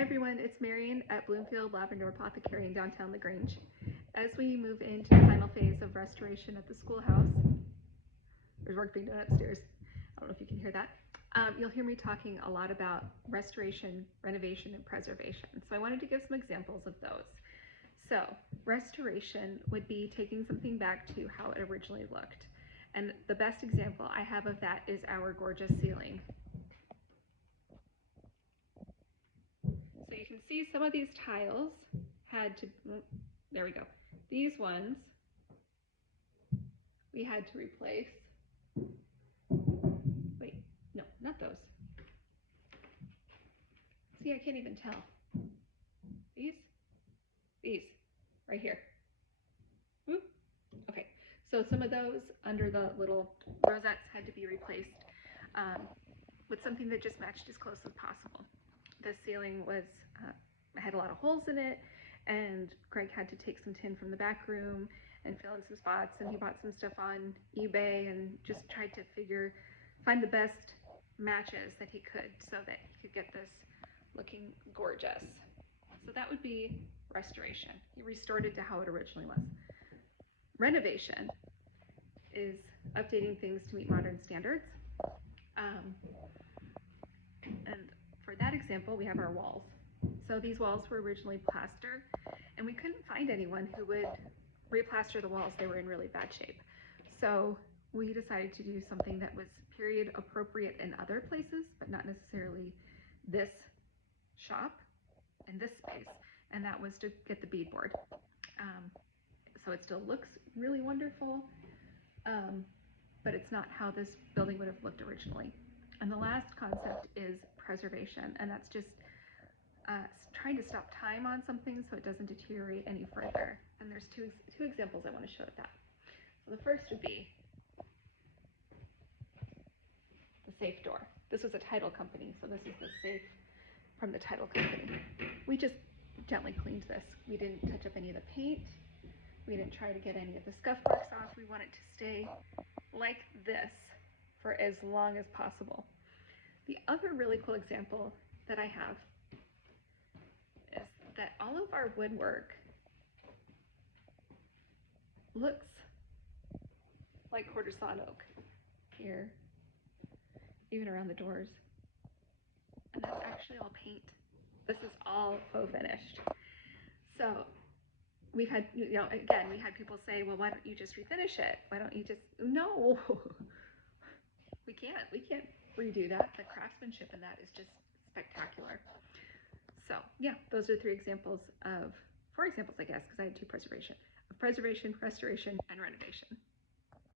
Hi everyone, it's Marion at Bloomfield Lavender Apothecary in downtown LaGrange. As we move into the final phase of restoration at the schoolhouse, there's work being done upstairs. I don't know if you can hear that. You'll hear me talking a lot about restoration, renovation, and preservation. So I wanted to give some examples of those. So restoration would be taking something back to how it originally looked. And the best example I have of that is our gorgeous ceiling. So you can see some of these tiles had to, there we go. These ones we had to replace. Wait, no, not those. See, I can't even tell. These, right here. Whoop. Okay, so some of those under the little rosettes had to be replaced with something that just matched as close as possible. The ceiling was had a lot of holes in it, and Greg had to take some tin from the back room and fill in some spots, and he bought some stuff on eBay and just tried to find the best matches that he could so that he could get this looking gorgeous. So that would be restoration. He restored it to how it originally was. Renovation is updating things to meet modern standards. And for that example, we have our walls. So these walls were originally plaster, and we couldn't find anyone who would replaster the walls. They were in really bad shape. So we decided to do something that was period appropriate in other places, but not necessarily this shop and this space, and that was to get the beadboard. So it still looks really wonderful, but it's not how this building would have looked originally. And the last concept is preservation, and that's just trying to stop time on something so it doesn't deteriorate any further. And there's two examples I want to show of that. So the first would be the safe door. This was a title company, so this is the safe from the title company. We just gently cleaned this. We didn't touch up any of the paint. We didn't try to get any of the scuff marks off. We want it to stay like this for as long as possible. The other really cool example that I have is that all of our woodwork looks like quarter sawn oak here, even around the doors. And that's actually all paint. This is all faux finished. So we've had, again, we had people say, well, why don't you just refinish it? Why don't you just, no, we can't redo that. The craftsmanship in that is just spectacular. So yeah, those are four examples, I guess, because I had two: preservation, restoration, and renovation.